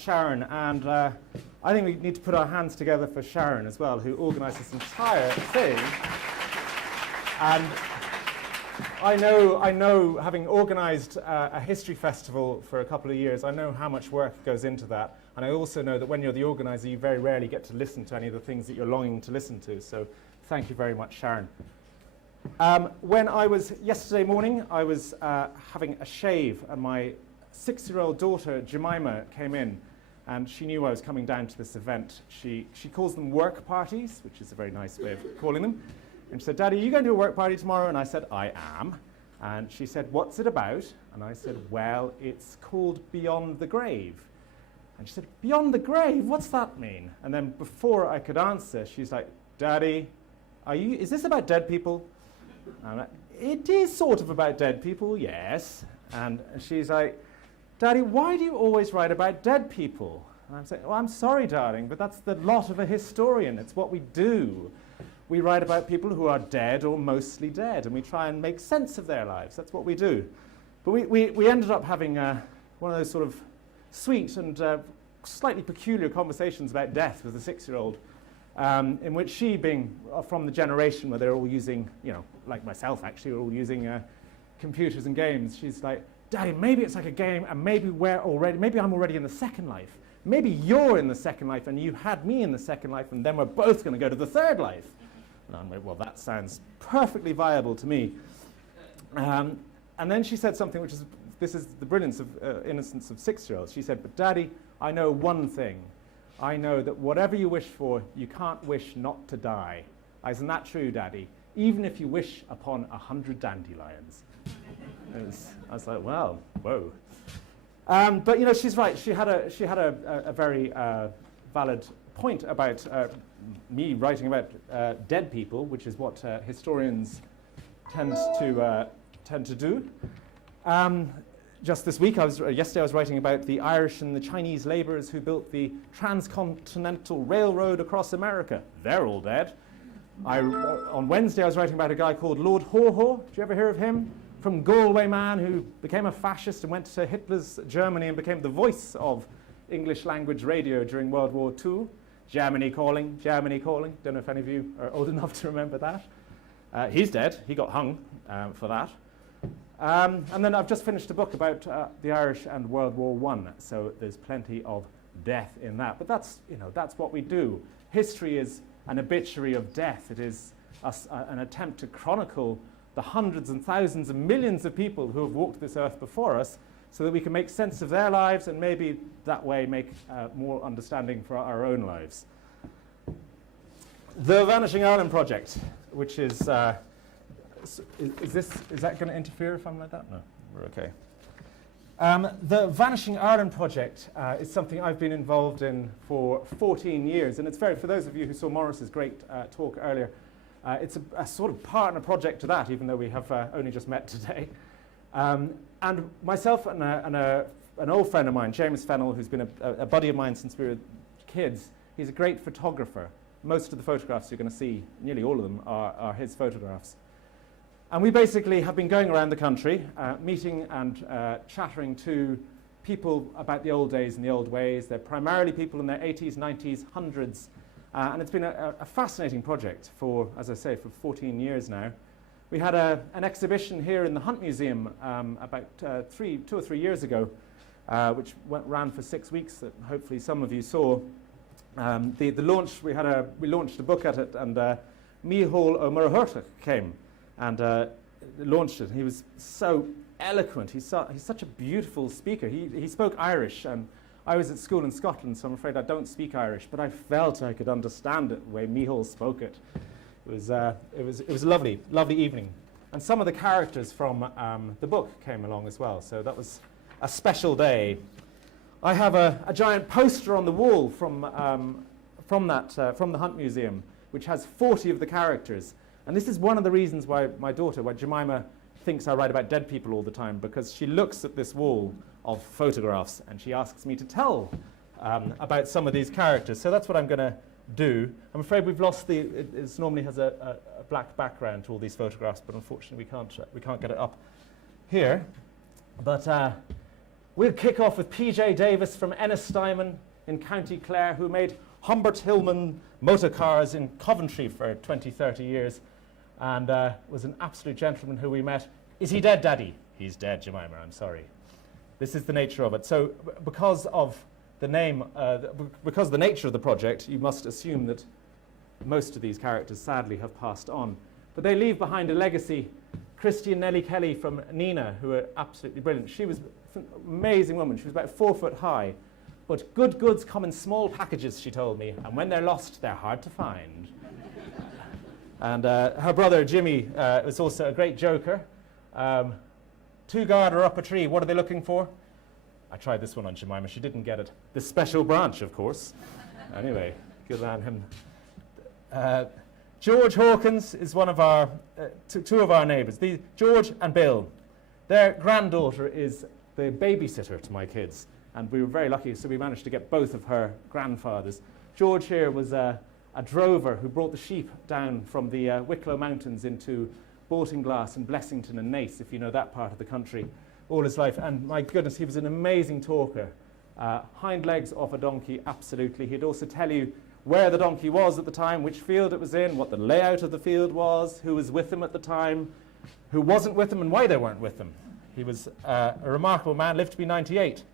Sharon, and I think we need to put our hands together for Sharon as well, who organised this entire thing. And I know, having organised a history festival for a couple of years, I know how much work goes into that. And I also know that when you're the organiser, you very rarely get to listen to any of the things that you're longing to listen to. So thank you very much, Sharon. Yesterday morning, I was having a shave, and my 6-year-old daughter, Jemima, came in, and she knew I was coming down to this event. She calls them work parties, which is a very nice way of calling them. And she said, "Daddy, are you going to a work party tomorrow?" And I said, "I am." And she said, "What's it about?" And I said, "Well, it's called Beyond the Grave." And she said, "Beyond the grave? What's that mean?" And then before I could answer, she's like, "Daddy, is this about dead people?" And I'm like, "It is sort of about dead people, yes." And she's like, "Daddy, why do you always write about dead people?" And I'm saying, "Well, I'm sorry, darling, but that's the lot of a historian. It's what we do. We write about people who are dead or mostly dead, and we try and make sense of their lives. That's what we do." But we ended up having one of those sort of sweet and slightly peculiar conversations about death with a 6-year-old, in which she, being from the generation where they're all using, like myself actually, we're all using computers and games, she's like, "Daddy, maybe it's like a game, and maybe I'm already in the second life. Maybe you're in the second life, and you had me in the second life, and then we're both going to go to the third life." And I'm like, "Well, that sounds perfectly viable to me." And then she said something this is the brilliance of innocence of 6-year-olds. She said, "But Daddy, I know one thing. I know that whatever you wish for, you can't wish not to die." Isn't that true, Daddy? Even if you wish upon 100 dandelions. I was like, well, whoa. But she's right. She had a very valid point about me writing about dead people, which is what historians tend to do. Just this week, yesterday I was writing about the Irish and the Chinese labourers who built the transcontinental railroad across America. They're all dead. On Wednesday I was writing about a guy called Lord Haw-Haw. Did you ever hear of him? From Galway man who became a fascist and went to Hitler's Germany and became the voice of English language radio during World War II. Germany calling, Germany calling. Don't know if any of you are old enough to remember that. He's dead. He got hung for that. And then I've just finished a book about the Irish and World War I, so there's plenty of death in that. But that's what we do. History is an obituary of death. It is an attempt to chronicle the hundreds and thousands and millions of people who have walked this earth before us, so that we can make sense of their lives and maybe that way make more understanding for our own lives. The Vanishing Ireland Project, which is that going to interfere if I'm like that? No, we're okay. The Vanishing Ireland Project is something I've been involved in for 14 years, and it's for those of you who saw Maurice's great talk earlier, it's a sort of partner project to that, even though we have only just met today. And myself and an old friend of mine, James Fennell, who's been a buddy of mine since we were kids, he's a great photographer. Most of the photographs you're going to see, nearly all of them, are his photographs. And we basically have been going around the country, meeting and chattering to people about the old days and the old ways. They're primarily people in their 80s, 90s, 100s. And it's been a fascinating project for, as I say, for 14 years now. We had an exhibition here in the Hunt Museum about 2 or 3 years ago, which ran for 6 weeks that hopefully some of you saw. The launch, we launched a book at it, and Mícheál Ó Muircheartaigh came and launched it. He was so eloquent. He's such a beautiful speaker. He spoke Irish, and I was at school in Scotland, so I'm afraid I don't speak Irish, but I felt I could understand it the way Mícheál spoke it. It was a lovely evening. And some of the characters from the book came along as well, so that was a special day. I have a giant poster on the wall from the Hunt Museum, which has 40 of the characters. And this is one of the reasons why Jemima thinks I write about dead people all the time, because she looks at this wall of photographs and she asks me to tell about some of these characters. So that's what I'm going to do. I'm afraid we've lost it normally has a black background to all these photographs, but unfortunately we can't get it up here. But We'll kick off with P.J. Davis from Ennistimon in County Clare, who made Humbert Hillman motor cars in Coventry for 20, 30 years, and was an absolute gentleman who we met. Is he dead, Daddy? He's dead, Jemima, I'm sorry. This is the nature of it. So because of the name, because of the nature of the project, you must assume that most of these characters sadly have passed on. But they leave behind a legacy. Christy and Nellie Kelly from Nina, who are absolutely brilliant. She was an amazing woman. She was about 4 foot high. But good goods come in small packages, she told me, and when they're lost, they're hard to find. And her brother, Jimmy, was also a great joker. Two guard are up a tree. What are they looking for? I tried this one on Jemima. She didn't get it. The special branch, of course. Anyway, good on him. George Hawkins is one of our, two of our neighbours. George and Bill. Their granddaughter is the babysitter to my kids. And we were very lucky, so we managed to get both of her grandfathers. George here was a drover who brought the sheep down from the Wicklow Mountains into Baltinglass and Blessington and Naas, if you know that part of the country, all his life. And my goodness, he was an amazing talker. Hind legs off a donkey, absolutely. He'd also tell you where the donkey was at the time, which field it was in, what the layout of the field was, who was with him at the time, who wasn't with him, and why they weren't with him. He was a remarkable man, lived to be 98.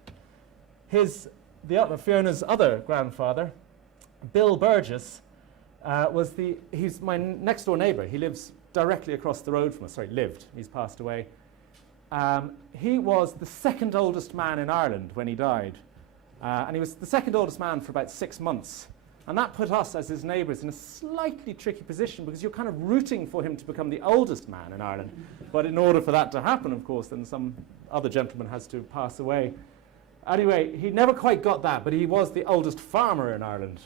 Fiona's other grandfather, Bill Burgess, he's my next door neighbour. He lives directly across the road from us. Sorry, lived. He's passed away. He was the second oldest man in Ireland when he died. And he was the second oldest man for about 6 months. And that put us as his neighbours in a slightly tricky position because you're kind of rooting for him to become the oldest man in Ireland. But in order for that to happen, of course, then some other gentleman has to pass away. Anyway, he never quite got that, but he was the oldest farmer in Ireland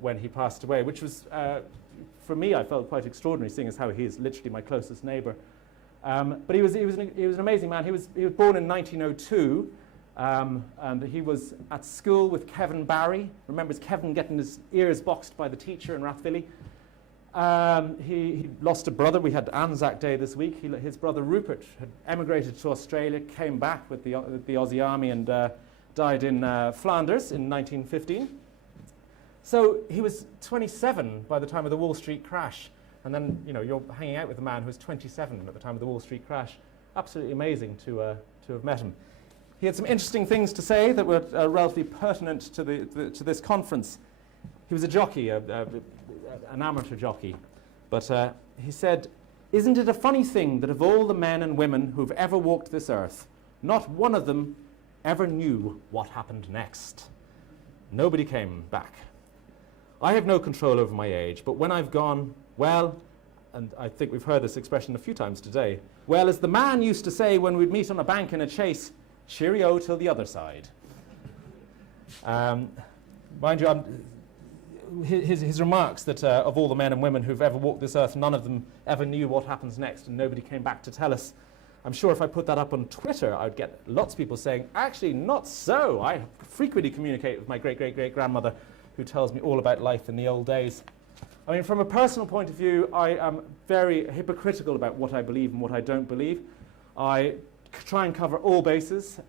when he passed away, which was, for me, I felt quite extraordinary, seeing as how he is literally my closest neighbour. But he was an amazing man. He was born in 1902, and he was at school with Kevin Barry. Remembers Kevin getting his ears boxed by the teacher in Rathvilly. He lost a brother. We had Anzac Day this week. His brother Rupert had emigrated to Australia, came back with the Aussie Army, and died in Flanders in 1915. So he was 27 by the time of the Wall Street crash. And then, you're hanging out with a man who was 27 at the time of the Wall Street crash. Absolutely amazing to have met him. He had some interesting things to say that were relatively pertinent to this conference. He was a jockey, an amateur jockey. But he said, "Isn't it a funny thing that of all the men and women who've ever walked this earth, not one of them ever knew what happened next? Nobody came back. I have no control over my age, but when I've gone, well," and I think we've heard this expression a few times today, "well, as the man used to say when we'd meet on a bank in a chase, cheerio till the other side." Mind you, his remarks that of all the men and women who've ever walked this earth, none of them ever knew what happens next, and nobody came back to tell us. I'm sure if I put that up on Twitter, I'd get lots of people saying, actually, not so. I frequently communicate with my great-great-great-grandmother, who tells me all about life in the old days. I mean, from a personal point of view, I am very hypocritical about what I believe and what I don't believe. I try and cover all bases,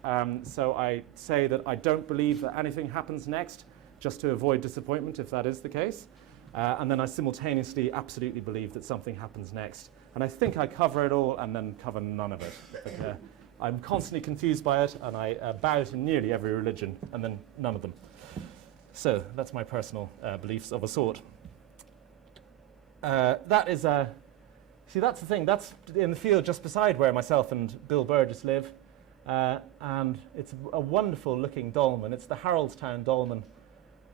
so I say that I don't believe that anything happens next, just to avoid disappointment if that is the case. And then I simultaneously absolutely believe that something happens next. And I think I cover it all and then cover none of it. But, I'm constantly confused by it, and I bow to nearly every religion and then none of them. So that's my personal beliefs of a sort. That is, see, that's the thing. That's in the field just beside where myself and Bill Burgess live. And it's a wonderful looking dolmen. It's the Haroldstown dolmen.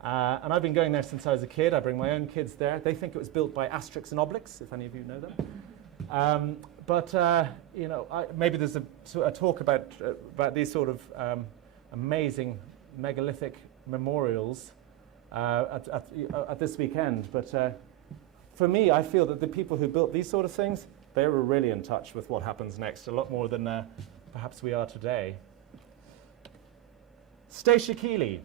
And I've been going there since I was a kid. I bring my own kids there. They think it was built by Asterix and Obelix, if any of you know them. Maybe there's a talk about these sort of amazing megalithic memorials at this weekend. But for me, I feel that the people who built these sort of things, they were really in touch with what happens next, a lot more than perhaps we are today. Stacia Keely.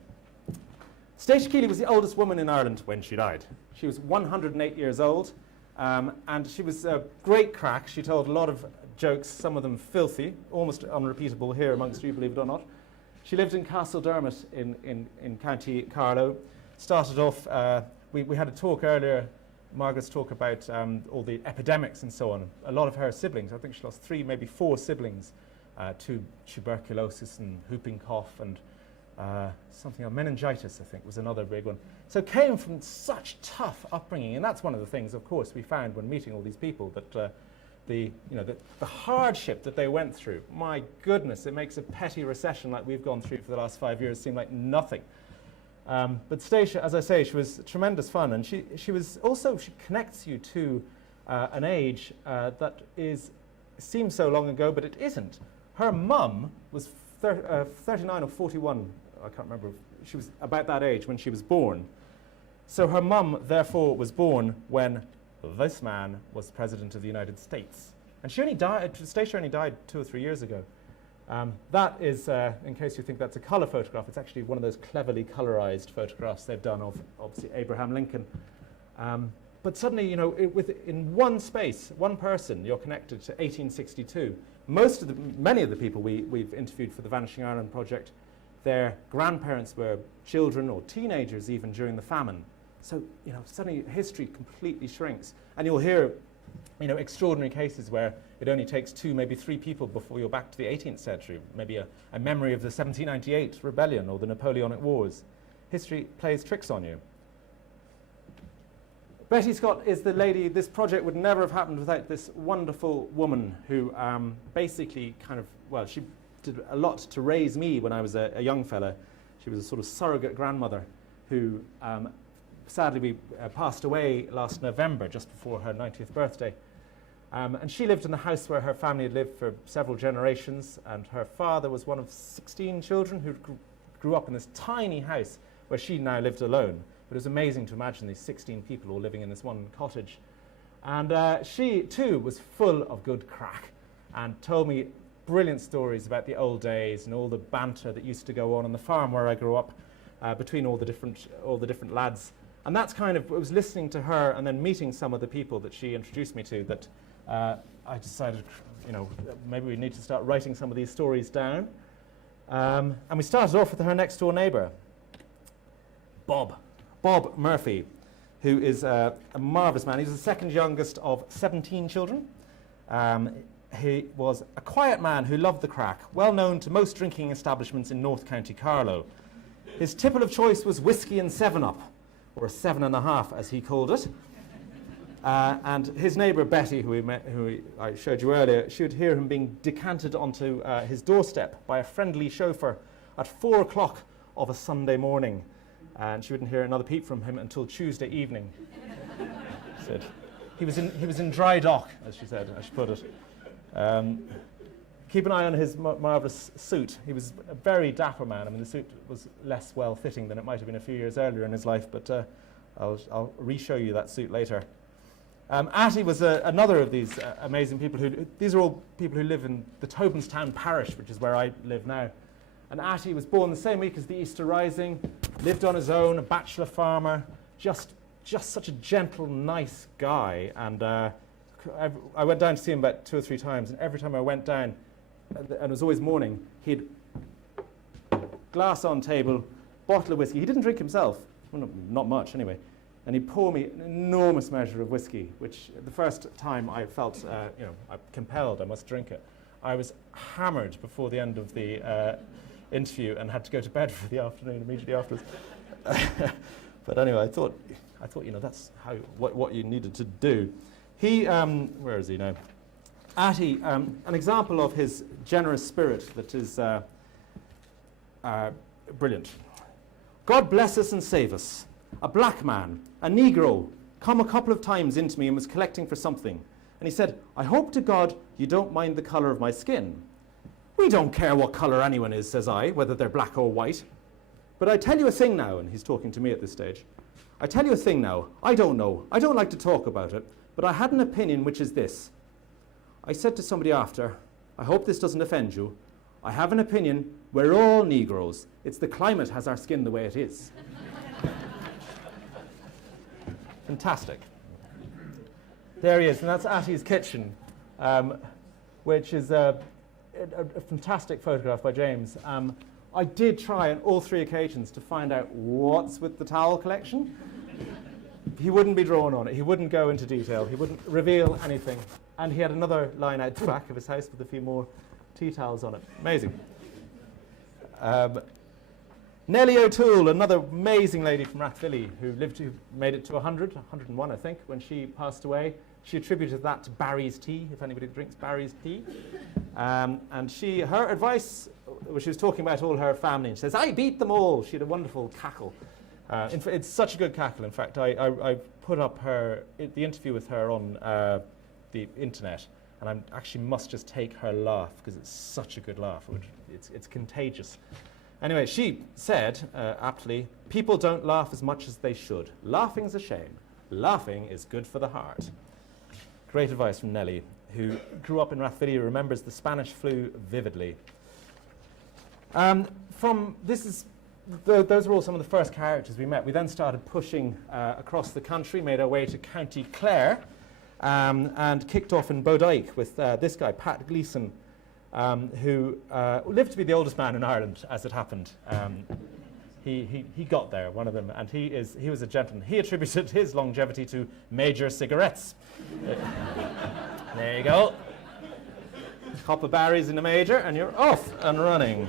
Stacia Keely was the oldest woman in Ireland when she died. She was 108 years old, and she was a great crack. She told a lot of jokes, some of them filthy, almost unrepeatable here amongst you, believe it or not. She lived in Castledermot in County Carlow. Started off, we had a talk earlier, Margaret's talk about all the epidemics and so on. A lot of her siblings, I think she lost 3, maybe 4 siblings to tuberculosis and whooping cough and something else. Meningitis, I think, was another big one. So came from such tough upbringing, and that's one of the things, of course, we found when meeting all these people, that the hardship that they went through, my goodness, it makes a petty recession like we've gone through for the last 5 years seem like nothing. But Stacia, as I say, she was tremendous fun, and she connects you to an age that seems so long ago, but it isn't. Her mum was 39 or 41, I can't remember. She was about that age when she was born. So her mum, therefore, was born when this man was President of the United States. And she only died, Stacia only died 2 or 3 years ago. That is, in case you think that's a colour photograph, it's actually one of those cleverly colorized photographs they've done of, obviously, Abraham Lincoln. But suddenly, you know, in one space, one person, you're connected to 1862. Many of the people we've interviewed for the Vanishing Ireland project, their grandparents were children or teenagers even during the famine. So, you know, suddenly history completely shrinks. And you'll hear, you know, extraordinary cases where it only takes 2, maybe 3 people before you're back to the 18th century, maybe a memory of the 1798 rebellion or the Napoleonic Wars. History plays tricks on you. Betty Scott is the lady. This project would never have happened without this wonderful woman who basically she did a lot to raise me when I was a young fella. She was a sort of surrogate grandmother who sadly passed away last November, just before her 90th birthday. And she lived in the house where her family had lived for several generations, and her father was one of 16 children who grew up in this tiny house where she now lived alone. But it was amazing to imagine these 16 people all living in this one cottage. And she, too, was full of good crack and told me brilliant stories about the old days and all the banter that used to go on the farm where I grew up between all the different lads. And that's kind of, it was listening to her and then meeting some of the people that she introduced me to that I decided, you know, maybe we need to start writing some of these stories down. And we started off with her next door neighbour, Bob Murphy, who is a marvellous man. He's the second youngest of 17 children. He was a quiet man who loved the crack, well known to most drinking establishments in North County Carlow. His tipple of choice was whiskey and 7-Up, or a 7.5 as he called it. And his neighbour Betty, who I showed you earlier, she would hear him being decanted onto his doorstep by a friendly chauffeur at 4 o'clock of a Sunday morning. And she wouldn't hear another peep from him until Tuesday evening. Said he was in dry dock, as she said, as she put it. Keep an eye on his marvellous suit. He was a very dapper man. I mean, the suit was less well-fitting than it might have been a few years earlier in his life, but I'll re-show you that suit later. Atty was another of these amazing people these are all people who live in the Tobanstown parish, which is where I live now. And Atty was born the same week as the Easter Rising, lived on his own, a bachelor farmer, just such a gentle, nice guy. And I went down to see him about 2 or 3 times, and every time I went down, and it was always morning, he'd glass on table, bottle of whiskey. He didn't drink himself, well, not much anyway. And he'd pour me an enormous measure of whiskey, which the first time I felt, compelled, I must drink it. I was hammered before the end of the interview and had to go to bed for the afternoon immediately afterwards. But anyway, I thought, you know, that's what you needed to do. He, where is he now? Atty, an example of his generous spirit that is brilliant. God bless us and save us. A black man, a Negro, come a couple of times into me and was collecting for something. And he said, I hope to God you don't mind the colour of my skin. We don't care what colour anyone is, says I, whether they're black or white. But I tell you a thing now, and he's talking to me at this stage. I tell you a thing now, I don't know, I don't like to talk about it, but I had an opinion which is this. I said to somebody after, I hope this doesn't offend you, I have an opinion, we're all Negroes. It's the climate has our skin the way it is. Fantastic. There he is, and that's Atty's kitchen, which is a fantastic photograph by James. I did try on all 3 occasions to find out what's with the towel collection. He wouldn't be drawn on it. He wouldn't go into detail. He wouldn't reveal anything. And he had another line out the back of his house with a few more tea towels on it. Amazing. Nellie O'Toole, another amazing lady from Rathvilly who made it to 101, I think, when she passed away. She attributed that to Barry's tea, if anybody drinks Barry's tea. And her advice, she was talking about all her family, and she says, I beat them all. She had a wonderful cackle. It's such a good cackle. In fact, I put up the interview with her on the internet, and I actually must just take her laugh, because it's such a good laugh. It's contagious. Anyway, she said, aptly, people don't laugh as much as they should. Laughing's a shame. Laughing is good for the heart. Great advice from Nellie, who grew up in Rathvilly, remembers the Spanish flu vividly. Those were all some of the first characters we met. We then started pushing across the country, made our way to County Clare, and kicked off in Bodyke with this guy, Pat Gleeson, who lived to be the oldest man in Ireland, as it happened. He got there, one of them, and he was a gentleman. He attributed his longevity to Major cigarettes. There you go. Couple of Barrys in a Major, and you're off and running.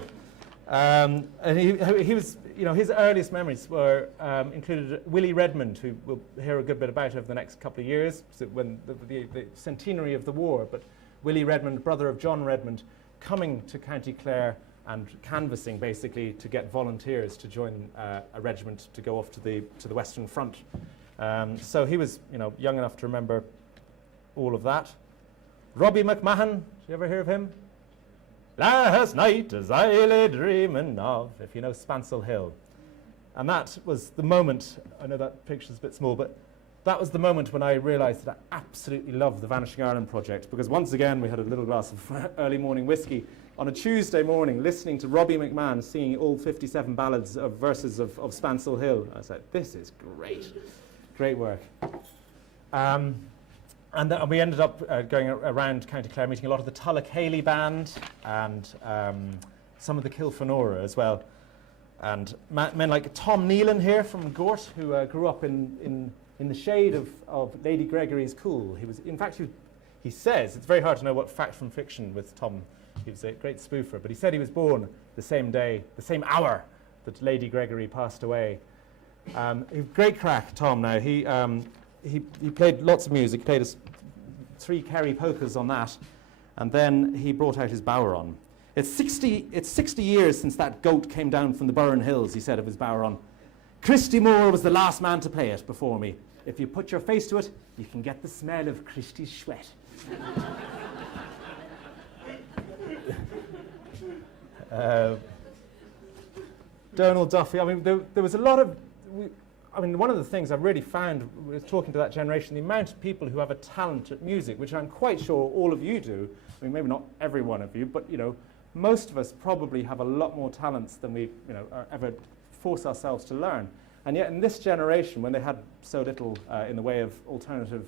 And he was, his earliest memories were included Willie Redmond, who we'll hear a good bit about over the next couple of years, so when the centenary of the war. But Willie Redmond, brother of John Redmond, coming to County Clare and canvassing basically to get volunteers to join a regiment to go off to the Western Front. So he was, young enough to remember all of that. Robbie McMahon, did you ever hear of him? Last night as I lay dreaming of, if you know Spancel Hill. And that was the moment, I know that picture's a bit small, but that was the moment when I realised that I absolutely loved the Vanishing Ireland project, because once again we had a little glass of early morning whiskey on a Tuesday morning, listening to Robbie McMahon singing all 57 ballads of verses of Spancel Hill. I was like, this is great. Great work. And we ended up going around County Clare, meeting a lot of the Tulla Cayley band and some of the Kilfenora as well. And men like Tom Nealon here from Gort, who grew up in the shade of Lady Gregory's Cool. He was, in fact, he says, it's very hard to know what fact from fiction with Tom. He was a great spoofer, but he said he was born the same day, the same hour that Lady Gregory passed away. Great crack, Tom, now. He played lots of music. He played us 3 Kerry polkas on that, and then he brought out his Boweron. It's 60 years since that goat came down from the Burren Hills, he said of his Boweron. Christy Moore was the last man to play it before me. If you put your face to it, you can get the smell of Christy's sweat. Donald Duffy, I mean, there was a lot of... one of the things I really found was talking to that generation, the amount of people who have a talent at music, which I'm quite sure all of you do. I mean, maybe not every one of you, but, most of us probably have a lot more talents than we, ever force ourselves to learn. And yet in this generation, when they had so little in the way of alternative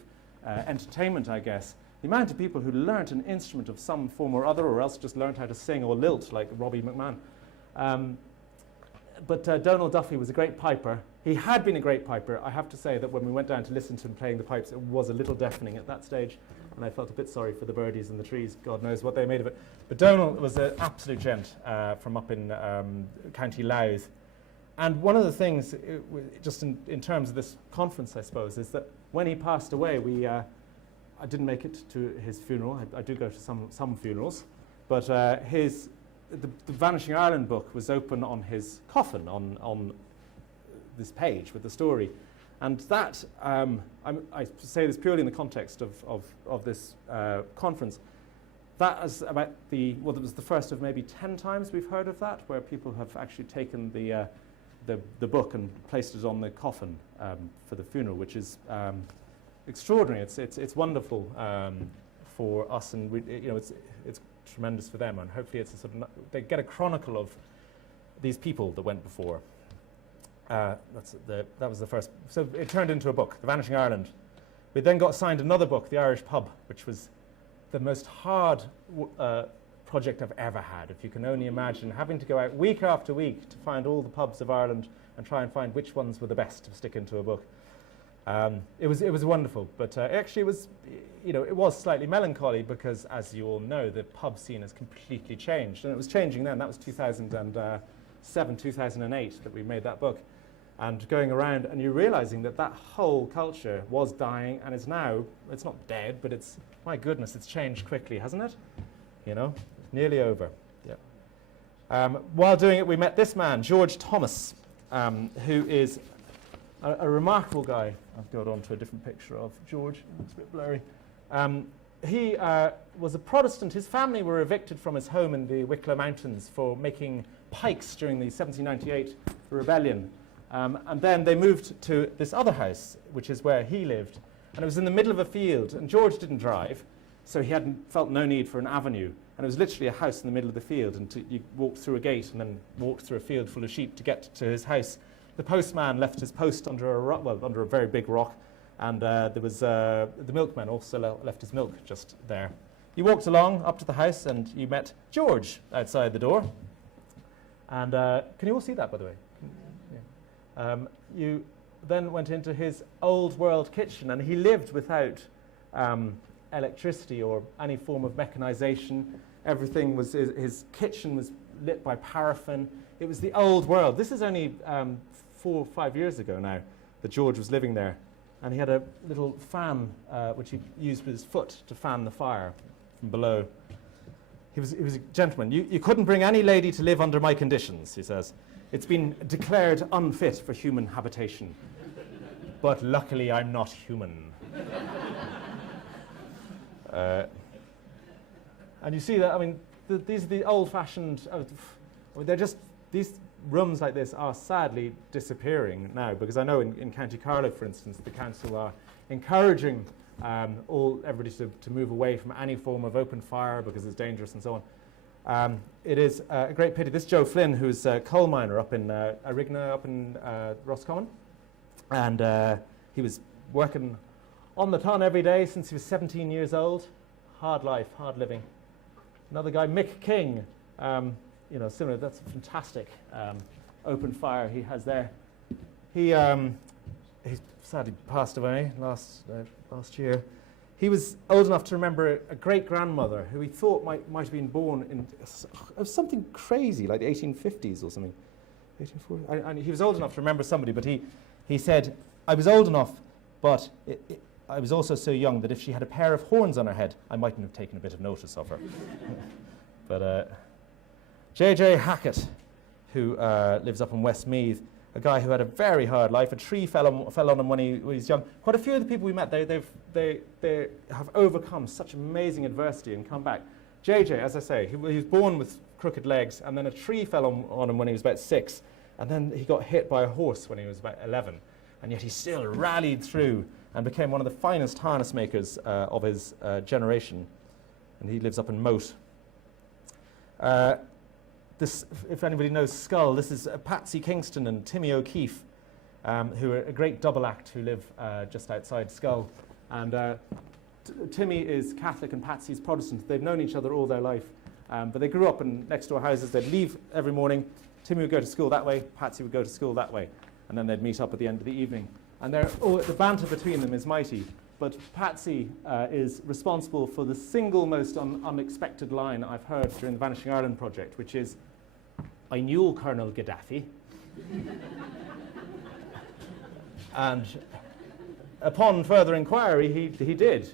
entertainment, I guess, the amount of people who learnt an instrument of some form or other, or else just learnt how to sing or lilt, like Robbie McMahon. But Donald Duffy was a great piper. He had been a great piper. I have to say that when we went down to listen to him playing the pipes, it was a little deafening at that stage, and I felt a bit sorry for the birdies and the trees. God knows what they made of it. But Donald was an absolute gent from up in County Louth. And one of the things, just in terms of this conference, I suppose, is that when he passed away, I didn't make it to his funeral. I do go to some funerals, but the Vanishing Ireland book was open on his coffin on this page with the story. And that, I say this purely in the context of this conference, that is about it was the first of maybe 10 times we've heard of that, where people have actually taken the book and placed it on the coffin for the funeral, which is extraordinary. It's wonderful for us, and it's tremendous for them, and hopefully it's a sort of they get a chronicle of these people that went before. That was the first. So it turned into a book, The Vanishing Ireland. We then got assigned another book, The Irish Pub, which was the most hard project I've ever had. If you can only imagine having to go out week after week to find all the pubs of Ireland and try and find which ones were the best to stick into a book. It was wonderful, but actually it was, it was slightly melancholy because, as you all know, the pub scene has completely changed, and it was changing then. That was 2007, 2008 that we made that book, and going around and you're realizing that that whole culture was dying, and it's not dead, but it's, my goodness, it's changed quickly, hasn't it? Nearly over. Yeah. While doing it, we met this man, George Thomas, who is a remarkable guy. I've got onto a different picture of George. It's a bit blurry. He was a Protestant. His family were evicted from his home in the Wicklow Mountains for making pikes during the 1798 rebellion. And then they moved to this other house, which is where he lived. And it was in the middle of a field. And George didn't drive, so he felt no need for an avenue. And it was literally a house in the middle of the field. And you walked through a gate and then walked through a field full of sheep to get to his house. The postman left his post under a very big rock, and there was the milkman also left his milk just there. You walked along up to the house, and you met George outside the door. And can you all see that, by the way? Yeah. You then went into his old world kitchen, and he lived without electricity or any form of mechanization. Everything was, his kitchen was lit by paraffin. It was the old world. This is only 4 or 5 years ago now that George was living there, and he had a little fan which he used with his foot to fan the fire from below. He was a gentleman. You couldn't bring any lady to live under my conditions, he says. It's been declared unfit for human habitation. But luckily I'm not human. And you see that, I mean, these are the old-fashioned, they're just, these rooms like this are sadly disappearing now, because I know in County Carlow, for instance, the council are encouraging everybody to move away from any form of open fire because it's dangerous and so on. It is a great pity. This Joe Flynn, who's a coal miner up in Arigna, up in Roscommon, and he was working on the ton every day since he was 17 years old. Hard life, hard living. Another guy, Mick King, similar. That's a fantastic open fire he has there. He's sadly passed away last year. He was old enough to remember a great-grandmother who he thought might have been born in something crazy, like the 1850s or something. 1840. And he was old enough to remember somebody, but he said, I was old enough, but I was also so young that if she had a pair of horns on her head, I mightn't have taken a bit of notice of her. But J.J. Hackett, who lives up in Westmeath, a guy who had a very hard life. A tree fell on him when he was young. Quite a few of the people we met, they have overcome such amazing adversity and come back. J.J., as I say, he was born with crooked legs, and then a tree fell on him when he was about 6, and then he got hit by a horse when he was about 11, and yet he still rallied through and became one of the finest harness makers of his generation. And he lives up in Moat. This, if anybody knows Skull, this is Patsy Kingston and Timmy O'Keefe, who are a great double act who live just outside Skull. And Timmy is Catholic and Patsy is Protestant. They've known each other all their life, but they grew up in next door houses. They'd leave every morning. Timmy would go to school that way, Patsy would go to school that way, and then they'd meet up at the end of the evening. And the banter between them is mighty. But Patsy is responsible for the single most unexpected line I've heard during the Vanishing Ireland project, which is, I knew Colonel Gaddafi. And upon further inquiry, he did.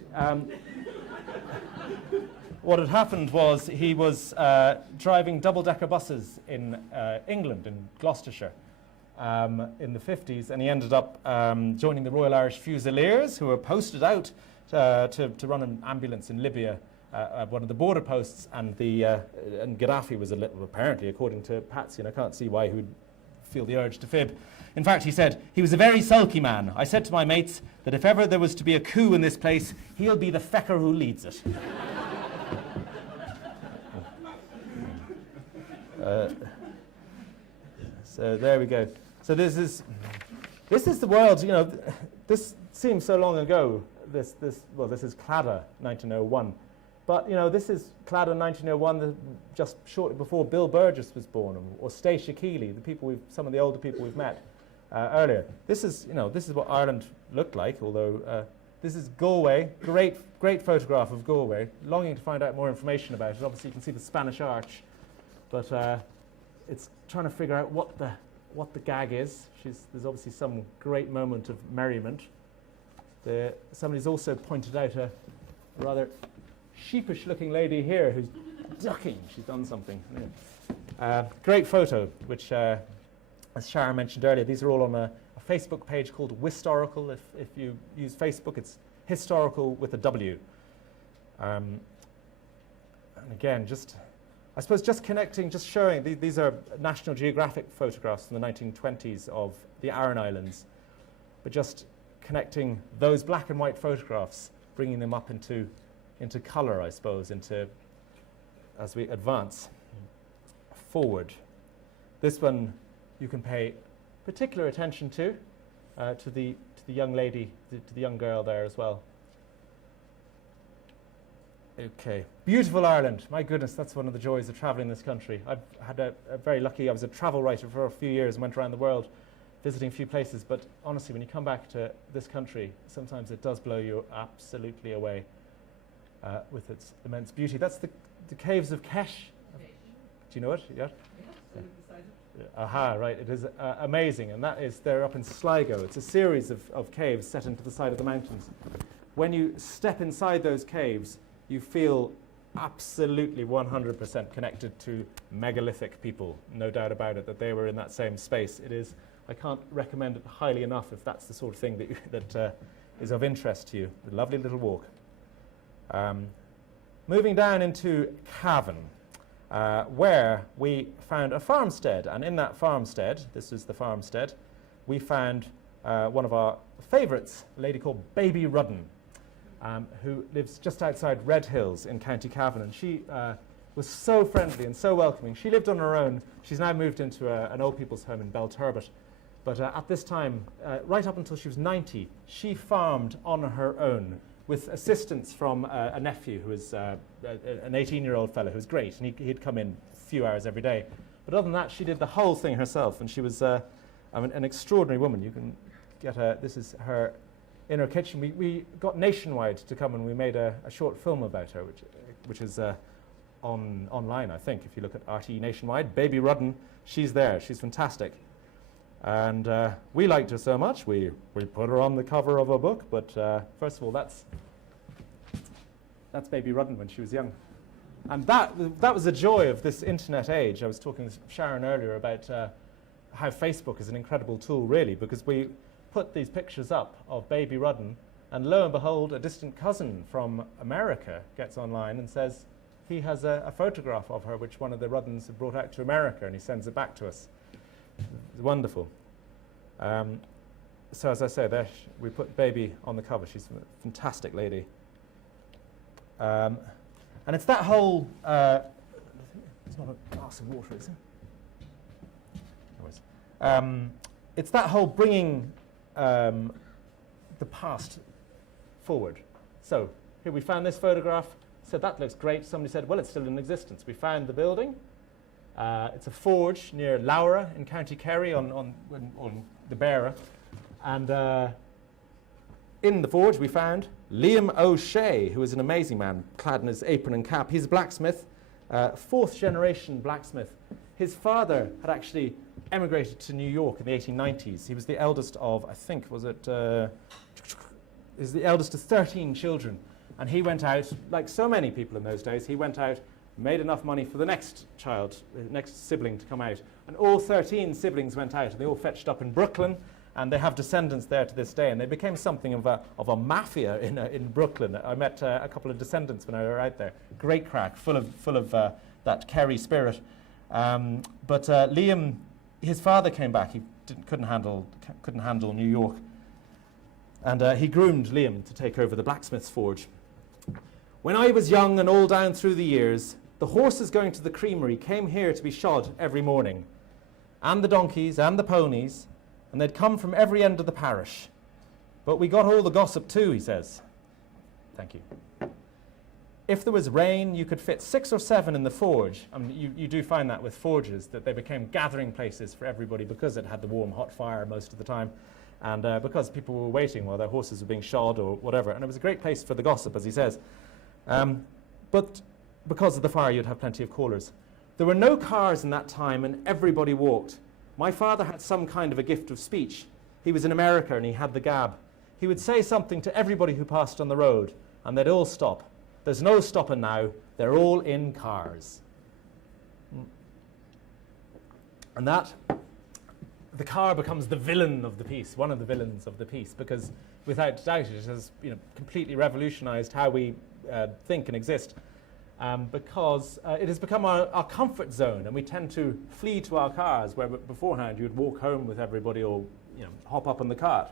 What had happened was he was driving double-decker buses in England, in Gloucestershire, in the 50s, and he ended up joining the Royal Irish Fusiliers, who were posted out to run an ambulance in Libya at one of the border posts, and Gaddafi was a little, apparently, according to Patsy, and I can't see why he would feel the urge to fib. In fact, he said, he was a very sulky man. I said to my mates that if ever there was to be a coup in this place, he'll be the fecker who leads it. So there we go. So this is the world. This seems so long ago. This is Cladda, 1901, But, you know, this is clad in 1901, just shortly before Bill Burgess was born, or Stacia Keely, some of the older people we've met earlier. This is what Ireland looked like, although this is Galway. Great photograph of Galway. Longing to find out more information about it. Obviously, you can see the Spanish Arch, but it's trying to figure out what the gag is. There's obviously some great moment of merriment. Somebody's also pointed out a rather sheepish-looking lady here who's ducking. She's done something. Great photo, which, as Sharon mentioned earlier, these are all on a Facebook page called Wistorical. If you use Facebook, it's historical with a W. And again, I suppose just connecting, just showing, these are National Geographic photographs from the 1920s of the Aran Islands, but just connecting those black and white photographs, bringing them up into colour, I suppose, as we advance forward. This one you can pay particular attention to the young lady, to the young girl there as well. Okay, beautiful Ireland. My goodness, that's one of the joys of travelling this country. I've had a very lucky, I was a travel writer for a few years and went around the world visiting a few places, but honestly, when you come back to this country, sometimes it does blow you absolutely away with its immense beauty. That's the caves of Kesh. Do you know it? Yeah? Aha, right. It is amazing, and they're up in Sligo. It's a series of caves set into the side of the mountains. When you step inside those caves, you feel absolutely 100% connected to megalithic people, no doubt about it, that they were in that same space. I can't recommend it highly enough if that's the sort of thing that is of interest to you. A lovely little walk. Moving down into Cavan, where we found a farmstead, and in that farmstead, this is the farmstead, we found one of our favourites, a lady called Baby Rudden, who lives just outside Red Hills in County Cavan, and she was so friendly and so welcoming. She lived on her own. She's now moved into an old people's home in Belturbet, but at this time, right up until she was 90, she farmed on her own with assistance from a nephew who was an 18-year-old fellow who was great, and he'd come in a few hours every day. But other than that, she did the whole thing herself, and she was an extraordinary woman. You can get this is her in her kitchen. We got Nationwide to come, and we made a short film about her, which is online, I think. If you look at RTE Nationwide, Baby Rudden, she's there. She's fantastic. And we liked her so much, we put her on the cover of a book. But first of all, that's Baby Rudden when she was young. And that was the joy of this internet age. I was talking to Sharon earlier about how Facebook is an incredible tool, really, because we put these pictures up of Baby Rudden, and lo and behold, a distant cousin from America gets online and says he has a photograph of her which one of the Ruddens had brought out to America, and he sends it back to us. It's wonderful. So as I say, there we put Baby on the cover. She's a fantastic lady. And it's that whole... it's not a glass of water, is it? Anyways. It's that whole bringing the past forward. So here we found this photograph. Said that looks great. Somebody said, well, it's still in existence. We found the building. It's a forge near Lowra in County Kerry on the Beara. And in the forge we found Liam O'Shea, who is an amazing man, clad in his apron and cap. He's a blacksmith, fourth generation blacksmith. His father had actually emigrated to New York in the 1890s. He was the eldest of, I think, is the eldest of 13 children. And he went out, like so many people in those days, he went out, made enough money for the next child, the next sibling to come out. And all 13 siblings went out, and they all fetched up in Brooklyn, and they have descendants there to this day. And they became something of a mafia in Brooklyn. I met a couple of descendants when I was out there. Great crack, full of that Kerry spirit. But Liam, his father came back. He couldn't handle New York, and he groomed Liam to take over the blacksmith's forge. When I was young and all down through the years, the horses going to the creamery came here to be shod every morning, and the donkeys and the ponies, and they'd come from every end of the parish. But we got all the gossip too, he says. Thank you. if there was rain, you could fit 6 or 7 in the forge. I mean, you do find that with forges, that they became gathering places for everybody because it had the warm, hot fire most of the time, and because people were waiting while their horses were being shod or whatever. And it was a great place for the gossip, as he says. But because of the fire, you'd have plenty of callers. There were no cars in that time, and everybody walked. My father had some kind of a gift of speech. He was in America, and he had the gab. He would say something to everybody who passed on the road, and they'd all stop. There's no stopping now. They're all in cars. And that, the car becomes the villain of the piece, one of the villains of the piece, because without doubt it has completely revolutionized how we think and exist, because it has become our comfort zone, and we tend to flee to our cars, where beforehand you would walk home with everybody or hop up on the cart.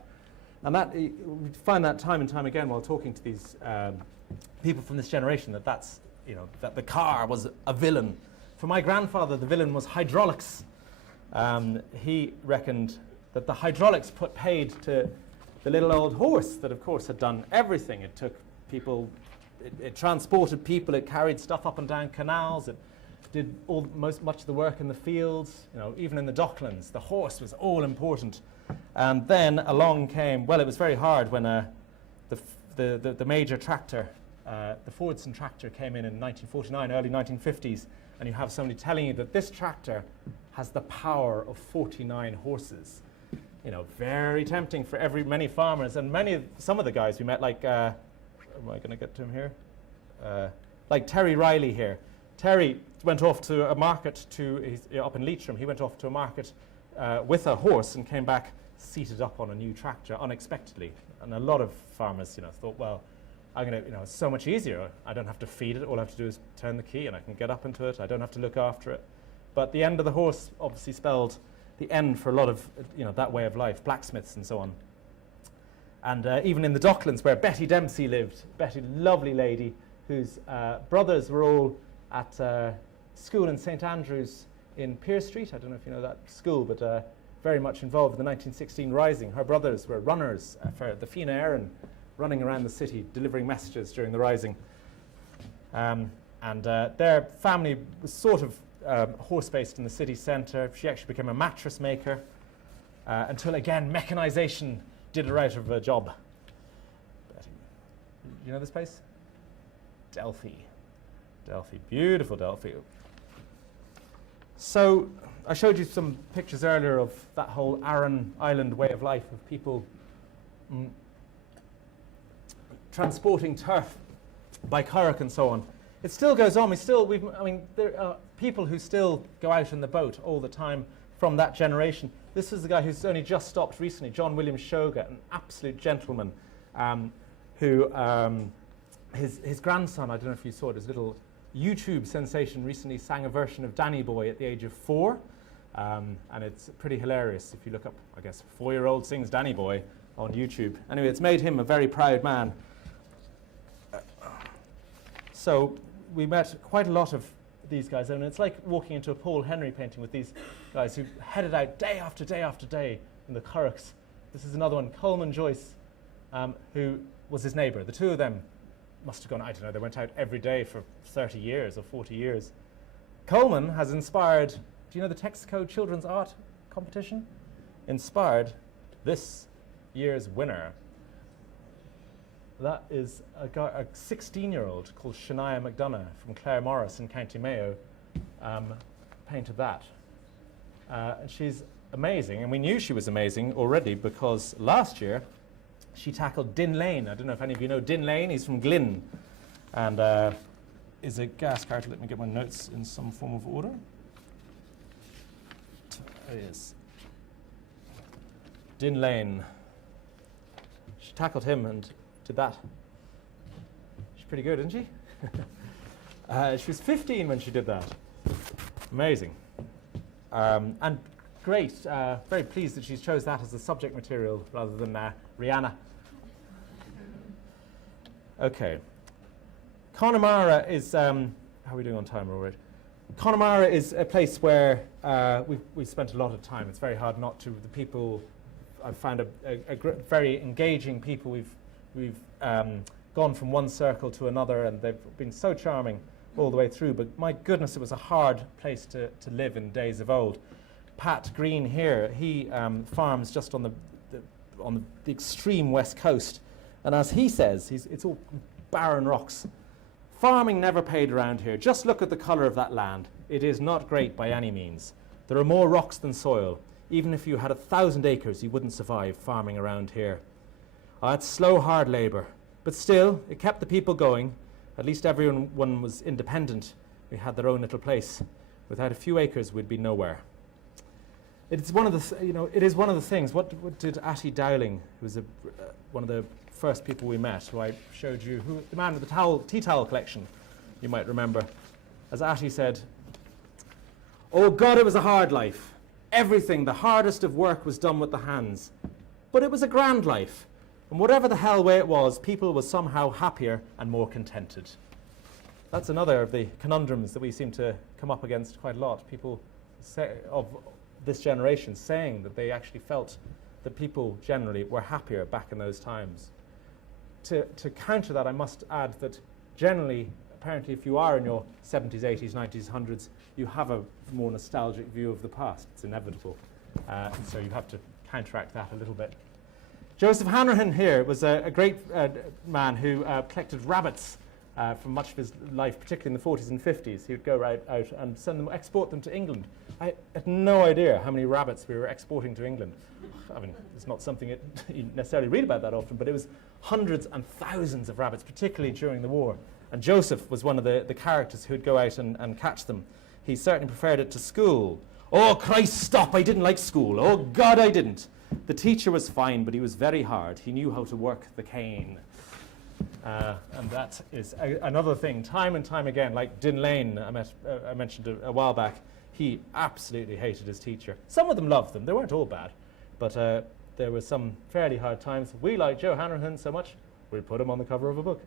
And that we find that time and time again while talking to these people from this generation, that the car was a villain. For my grandfather, the villain was hydraulics. He reckoned that the hydraulics paid to the little old horse that, of course, had done everything. It took people, it transported people, it carried stuff up and down canals, it did much of the work in the fields, even in the docklands. The horse was all important. And then along came, well, it was very hard when the major tractor, the Fordson tractor, came in 1949, early 1950s, and you have somebody telling you that this tractor has the power of 49 horses. Very tempting for many farmers, and some of the guys we met, like, am I going to get to him here? Like Terry Riley here. Terry went off to a market up in Leitrim. He went off to a market with a horse and came back seated up on a new tractor unexpectedly. And a lot of farmers, thought, well, it's so much easier. I don't have to feed it. All I have to do is turn the key and I can get up into it. I don't have to look after it. But the end of the horse obviously spelled the end for a lot of, that way of life, blacksmiths and so on. And even in the Docklands where Betty Dempsey lived, Betty, lovely lady, whose brothers were all at school in St. Andrews in Pearse Street. I don't know if you know that school, but very much involved in the 1916 Rising. Her brothers were runners for the Fianna Éireann, running around the city, delivering messages during the Rising. And their family was sort of horse-based in the city centre. She actually became a mattress maker until, again, mechanization did her out of a job. You know this place? Delphi. Beautiful Delphi. So I showed you some pictures earlier of that whole Aran Island way of life, of people transporting turf by curragh and so on. It still goes on. There are people who still go out in the boat all the time from that generation. This is the guy who's only just stopped recently, John William Shoga, an absolute gentleman, who his grandson, I don't know if you saw it, his little YouTube sensation, recently sang a version of Danny Boy at the age of 4, and it's pretty hilarious if you look up, I guess, 4-year-old sings Danny Boy on YouTube. Anyway, it's made him a very proud man. So we met quite a lot of these guys, and it's like walking into a Paul Henry painting with these guys who headed out day after day after day in the curraghs. This is another one, Coleman Joyce, who was his neighbour. The two of them must have gone, I don't know, they went out every day for 30 years or 40 years. Coleman has inspired, do you know the Texaco Children's Art Competition? Inspired this year's winner. That is a 16-year-old called Shania Mcdonough from Claremorris in County Mayo painted that. And she's amazing, and we knew she was amazing already because last year she tackled Din Lane. I don't know if any of you know Din Lane. He's from Glynn and is a gas character. Let me get my notes in some form of order. Yes. Din Lane. She tackled him and did that. She's pretty good, isn't she? She was 15 when she did that. Amazing. And great. Very pleased that she chose that as the subject material rather than Rihanna. Okay. Connemara is, how are we doing on time, Robert? Connemara is a place where we've spent a lot of time. It's very hard not to. The people, I've found very engaging people. We've got gone from one circle to another, and they've been so charming all the way through. But my goodness, it was a hard place to live in days of old. Pat Green here, he farms just on the extreme west coast. And as he says, it's all barren rocks. Farming never paid around here. Just look at the colour of that land. It is not great by any means. There are more rocks than soil. Even if you had 1,000 acres, you wouldn't survive farming around here. It's slow, hard labour. But still, it kept the people going. At least everyone was independent. We had their own little place. Without a few acres, we'd be nowhere. It's one of the, it is one of the things. What did Atty Dowling, who was one of the first people we met, who I showed you, the man with the tea towel collection, you might remember. As Atty said, "Oh God, it was a hard life. Everything, the hardest of work was done with the hands. But it was a grand life. And whatever the hell way it was, people were somehow happier and more contented." That's another of the conundrums that we seem to come up against quite a lot. People of this generation saying that they actually felt that people generally were happier back in those times. To counter that, I must add that generally, apparently, if you are in your 70s, 80s, 90s, 100s, you have a more nostalgic view of the past. It's inevitable. So you have to counteract that a little bit. Joseph Hanrahan here was a great man who collected rabbits for much of his life, particularly in the 40s and 50s. He would go out and export them to England. I had no idea how many rabbits we were exporting to England. I mean, it's not something you necessarily read about that often, but it was hundreds and thousands of rabbits, particularly during the war. And Joseph was one of the characters who would go out and catch them. He certainly preferred it to school. "Oh, Christ, stop, I didn't like school. Oh, God, I didn't. The teacher was fine, but he was very hard. He knew how to work the cane." And that is another thing, time and time again, like Din Lane I mentioned a while back, he absolutely hated his teacher. Some of them loved them, they weren't all bad, but there were some fairly hard times. We like Joe Hanrahan so much, we put him on the cover of a book.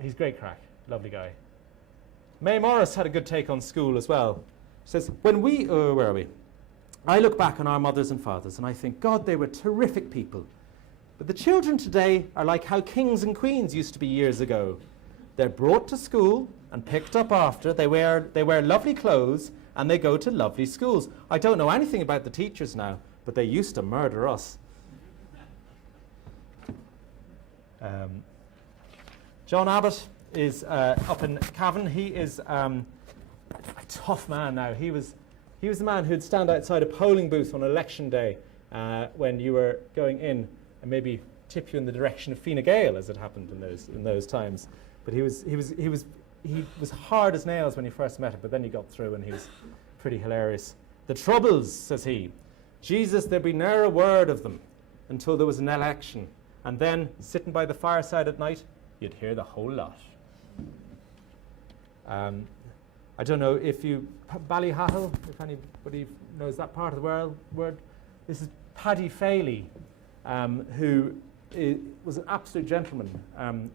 He's great crack, lovely guy. Mae Morris had a good take on school as well. She says, where are we? "I look back on our mothers and fathers and I think, God, they were terrific people. But the children today are like how kings and queens used to be years ago. They're brought to school and picked up after. They wear lovely clothes and they go to lovely schools. I don't know anything about the teachers now, but they used to murder us." John Abbott is up in Cavan. He is a tough man now. He was the man who'd stand outside a polling booth on election day when you were going in and maybe tip you in the direction of Fine Gael, as it happened in those times. But he was hard as nails when you first met him, but then you got through and he was pretty hilarious. "The troubles," says he, "Jesus, there'd be ne'er a word of them until there was an election. And then, sitting by the fireside at night, you'd hear the whole lot." I don't know if Ballyhattle, if anybody knows that part of the world. This is Paddy Faley, who was an absolute gentleman and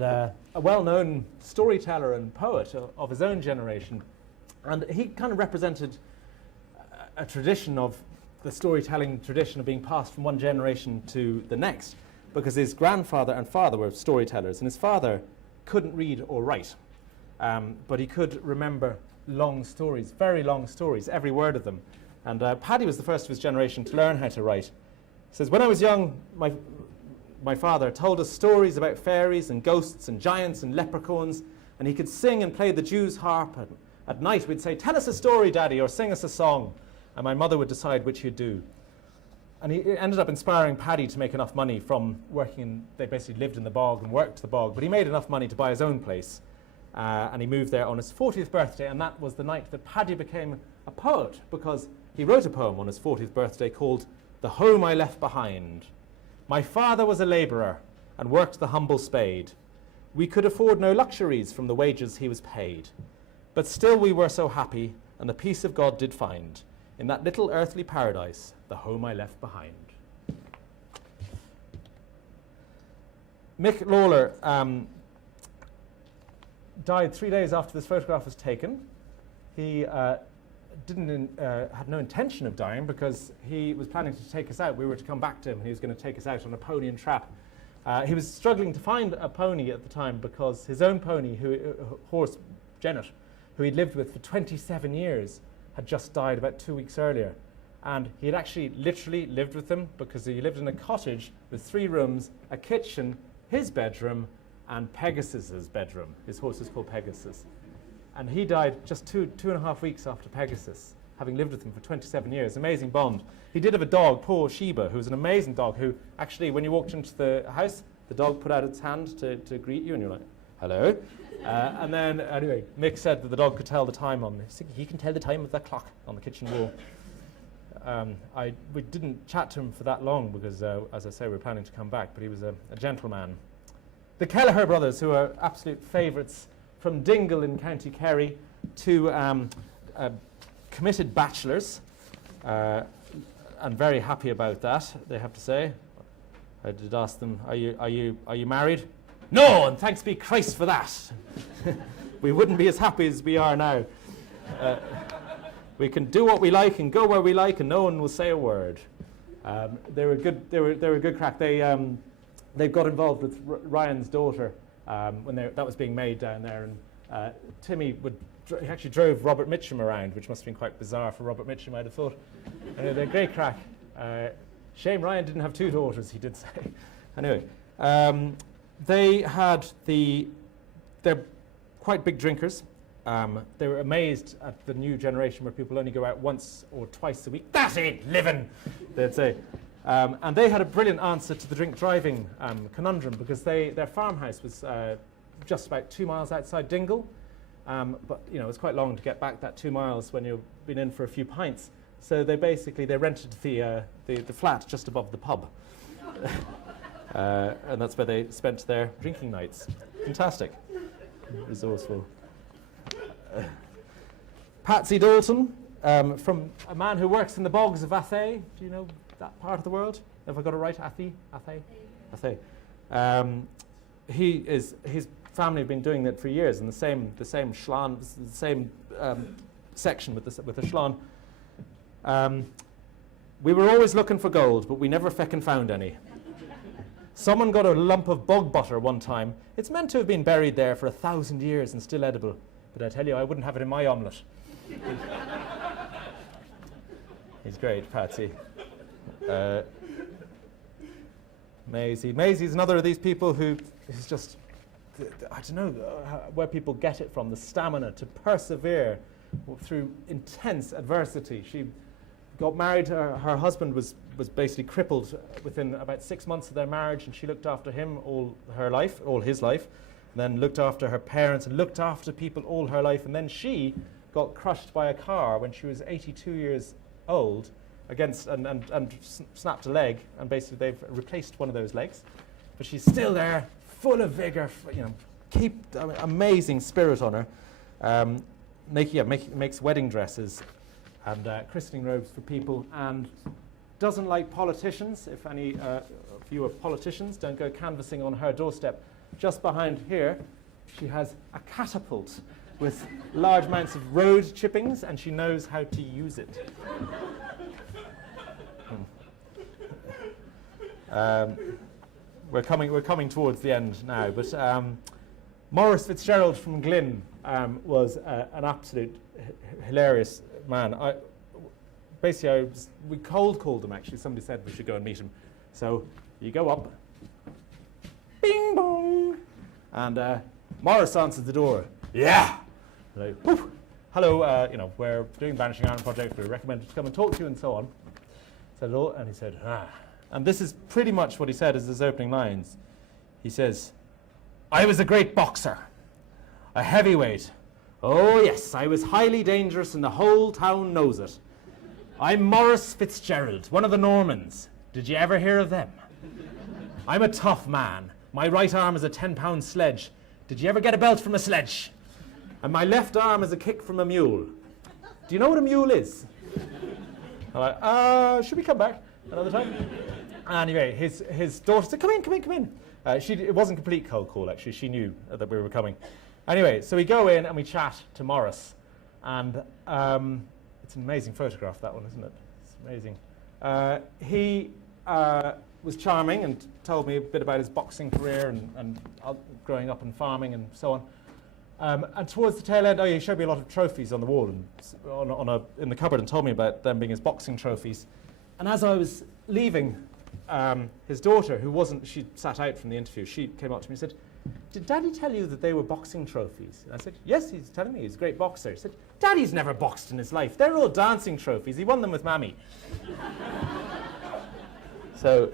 a well-known storyteller and poet of his own generation. And he kind of represented a tradition of the storytelling tradition of being passed from one generation to the next, because his grandfather and father were storytellers, and his father couldn't read or write, but he could remember long stories, very long stories, every word of them. And Paddy was the first of his generation to learn how to write. He says, "When I was young, my father told us stories about fairies and ghosts and giants and leprechauns, and he could sing and play the Jew's harp. And at night we'd say, 'Tell us a story, Daddy,' or 'Sing us a song,' and my mother would decide which he'd do." And he ended up inspiring Paddy to make enough money from working. They basically lived in the bog and worked the bog, but he made enough money to buy his own place. And he moved there on his 40th birthday, and that was the night that Paddy became a poet, because he wrote a poem on his 40th birthday called "The Home I Left Behind." "My father was a labourer and worked the humble spade. We could afford no luxuries from the wages he was paid. But still we were so happy, and the peace of God did find in that little earthly paradise, the home I left behind." Mick Lawler died 3 days after this photograph was taken. He had no intention of dying because he was planning to take us out. We were to come back to him, and he was going to take us out on a pony and trap. He was struggling to find a pony at the time because his own pony, horse Janet, who he'd lived with for 27 years, had just died about 2 weeks earlier. And he had actually literally lived with them because he lived in a cottage with 3 rooms, a kitchen, his bedroom, and Pegasus's bedroom. His horse is called Pegasus. And he died just two and a half weeks after Pegasus, having lived with him for 27 years. Amazing bond. He did have a dog, poor Sheba, who was an amazing dog, who actually, when you walked into the house, the dog put out its hand to greet you, and you're like, hello. And then, anyway, Mick said that the dog could tell the time on this. He can tell the time with that clock on the kitchen wall. We didn't chat to him for that long because, as I say, we were planning to come back, but he was a gentleman. The Kelleher brothers, who are absolute favourites from Dingle in County Kerry, two committed bachelors, and very happy about that, they have to say. I did ask them, are you married? No, and thanks be Christ for that. We wouldn't be as happy as we are now. We can do what we like and go where we like, and no one will say a word. They were good. They were good crack. They got involved with Ryan's daughter when that was being made down there, and Timmy he actually drove Robert Mitchum around, which must have been quite bizarre for Robert Mitchum, I'd have thought. Anyway, they're great crack. Shame Ryan didn't have 2 daughters, he did say. Anyway, they're quite big drinkers. They were amazed at the new generation where people only go out once or twice a week. That ain't living, they'd say. And they had a brilliant answer to the drink-driving conundrum because their farmhouse was just about 2 miles outside Dingle. But it was quite long to get back that 2 miles when you've been in for a few pints. So they rented the flat just above the pub. And that's where they spent their drinking nights. Fantastic. Resourceful. Patsy Dalton, from a man who works in the bogs of Athay. Do you know that part of the world? Have I got it right? Athay. His family have been doing that for years in the same schlan, the same section with the schlan. We were always looking for gold, but we never feckin' found any. Someone got a lump of bog butter one time. It's meant to have been buried there for 1,000 years and still edible. But I tell you, I wouldn't have it in my omelette. He's great, Patsy. Maisie. Maisie's another of these people who is just, I don't know where people get it from, the stamina to persevere through intense adversity. She got married, her husband was basically crippled within about 6 months of their marriage, and she looked after him all his life, and then looked after her parents and looked after people all her life, and then she got crushed by a car when she was 82 years old and snapped a leg, and basically they've replaced one of those legs, but she's still there, full of vigor, amazing spirit on her. Makes wedding dresses and christening robes for people, and doesn't like politicians. If any of you are politicians, don't go canvassing on her doorstep. Just behind here, she has a catapult with large amounts of road chippings, and she knows how to use it. We're coming towards the end now, but Maurice Fitzgerald from Glyn was an absolute hilarious man. We cold called him, actually. Somebody said we should go and meet him. So you go up, bing bong, and Maurice answered the door. Yeah. Like, hello, we're doing Vanishing Iron project. We recommend to come and talk to you and so on. Said hello, and he said, And this is pretty much what he said as his opening lines. He says, I was a great boxer, a heavyweight. Oh yes, I was highly dangerous and the whole town knows it. I'm Maurice Fitzgerald, one of the Normans. Did you ever hear of them? I'm a tough man. My right arm is a 10-pound sledge. Did you ever get a belt from a sledge? And my left arm is a kick from a mule. Do you know what a mule is? I'm like, should we come back another time? Anyway, his daughter said, come in. It wasn't complete cold call, actually. She knew that we were coming. Anyway, so we go in and we chat to Maurice. And It's an amazing photograph, that one, isn't it? It's amazing. He was charming and told me a bit about his boxing career and growing up and farming and so on. And towards the tail end, he showed me a lot of trophies on the wall and in the cupboard and told me about them being his boxing trophies. And as I was leaving, his daughter, she sat out from the interview, she came up to me and said, "Did Daddy tell you that they were boxing trophies?" And I said, "Yes, he's telling me. He's a great boxer." He said, "Daddy's never boxed in his life. They're all dancing trophies. He won them with Mammy." So,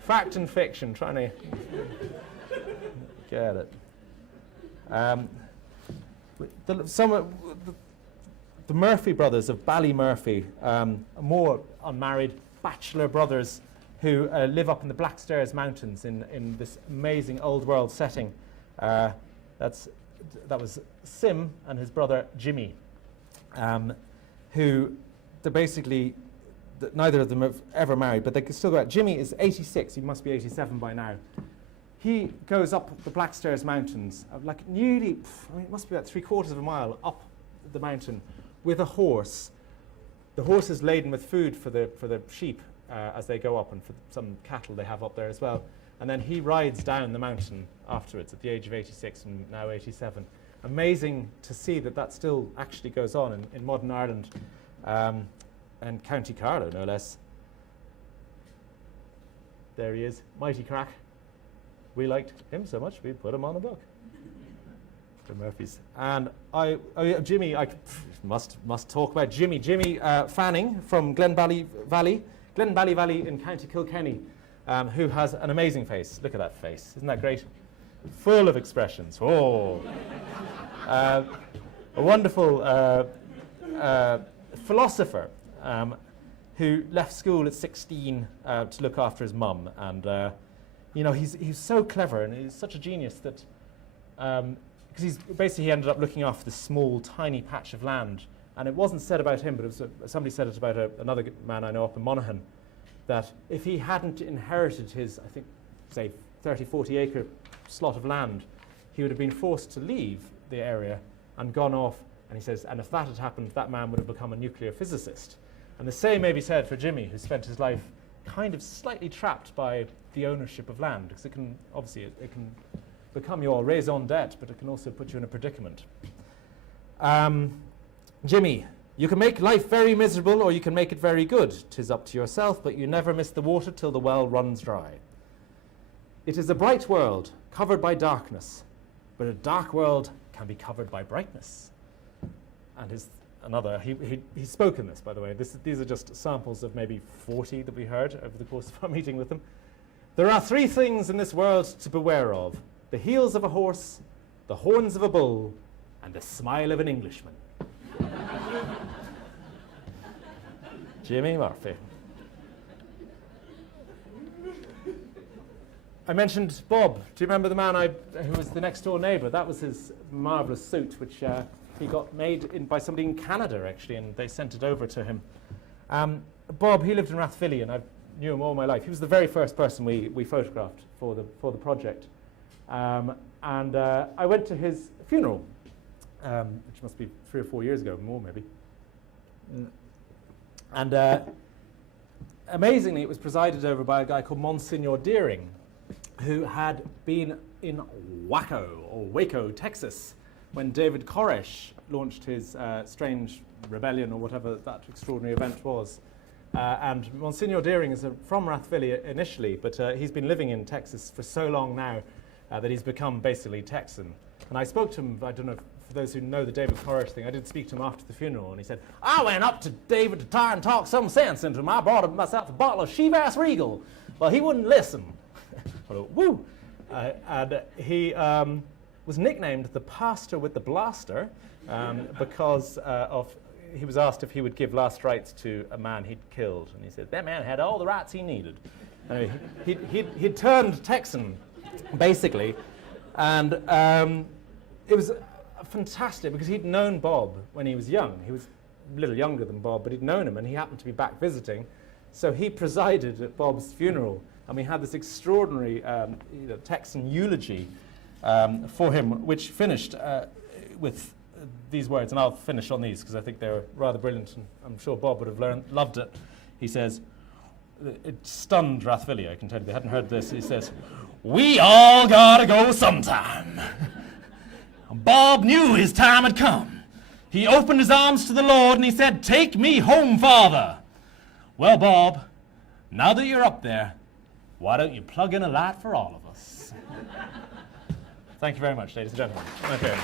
fact and fiction, trying to get it. The Murphy brothers of Ballymurphy, more unmarried bachelor brothers who live up in the Blackstairs Mountains in this amazing old world setting. That was Sim and his brother Jimmy, who they're basically, neither of them have ever married, but they can still go out. Jimmy is 86, he must be 87 by now. He goes up the Blackstairs Mountains, like nearly, it must be about 3/4 of a mile up the mountain with a horse. The horse is laden with food for the sheep as they go up, and for some cattle they have up there as well. And then he rides down the mountain afterwards at the age of 86 and now 87. Amazing to see that still actually goes on in modern Ireland and County Carlow, no less. There he is, mighty crack. We liked him so much, we put him on the book. The Murphys. And Jimmy, I must talk about Jimmy. Jimmy Fanning from Glen Valley Valley in County Kilkenny, who has an amazing face. Look at that face, isn't that great? Full of expressions. Oh, a wonderful philosopher who left school at 16 to look after his mum, and he's so clever and he's such a genius that because he ended up looking after this small, tiny patch of land. And it wasn't said about him, but somebody said it about another man I know up in Monaghan, that if he hadn't inherited his, I think, say, 30, 40 acre slot of land, he would have been forced to leave the area and gone off. And he says, and if that had happened, that man would have become a nuclear physicist. And the same may be said for Jimmy, who spent his life kind of slightly trapped by the ownership of land, because it can become your raison d'etre, but it can also put you in a predicament. Jimmy, you can make life very miserable or you can make it very good. 'Tis up to yourself, but you never miss the water till the well runs dry. It is a bright world covered by darkness, but a dark world can be covered by brightness. And he's spoken this, by the way. These are just samples of maybe 40 that we heard over the course of our meeting with him. There are 3 things in this world to beware of: the heels of a horse, the horns of a bull, and the smile of an Englishman. Jimmy Murphy. I mentioned Bob. Do you remember the man who was the next door neighbour? That was his marvellous suit, which he got made by somebody in Canada, actually, and they sent it over to him. Bob, he lived in Rathvilly, and I knew him all my life. He was the very first person we photographed for the project. And I went to his funeral, which must be 3 or 4 years ago, more maybe. And amazingly, it was presided over by a guy called Monsignor Deering, who had been in Waco, Texas, when David Koresh launched his strange rebellion, or whatever that extraordinary event was. And Monsignor Deering is from Rathvilly initially, but he's been living in Texas for so long now that he's become basically Texan. And I spoke to him, I don't know, for those who know the David Koresh thing, I did speak to him after the funeral, and he said, I went up to David to try and talk some sense into him. I brought myself a bottle of Shebass Regal. Well, he wouldn't listen. Woo! And he was nicknamed the pastor with the blaster because he was asked if he would give last rites to a man he'd killed. And he said, that man had all the rights he needed. Anyway, he'd turned Texan, basically. And it was fantastic because he'd known Bob when he was young. He was a little younger than Bob, but he'd known him, and he happened to be back visiting. So he presided at Bob's funeral, and we had this extraordinary Texan eulogy for him, which finished with these words, and I'll finish on these because I think they're rather brilliant, and I'm sure Bob would have loved it. He says, it stunned Rathvilly, I can tell you, they hadn't heard this. He says, "We all gotta go sometime." Bob knew his time had come. He opened his arms to the Lord and he said, "Take me home, Father." Well, Bob, now that you're up there, why don't you plug in a light for all of us? Thank you very much, ladies and gentlemen. Okay.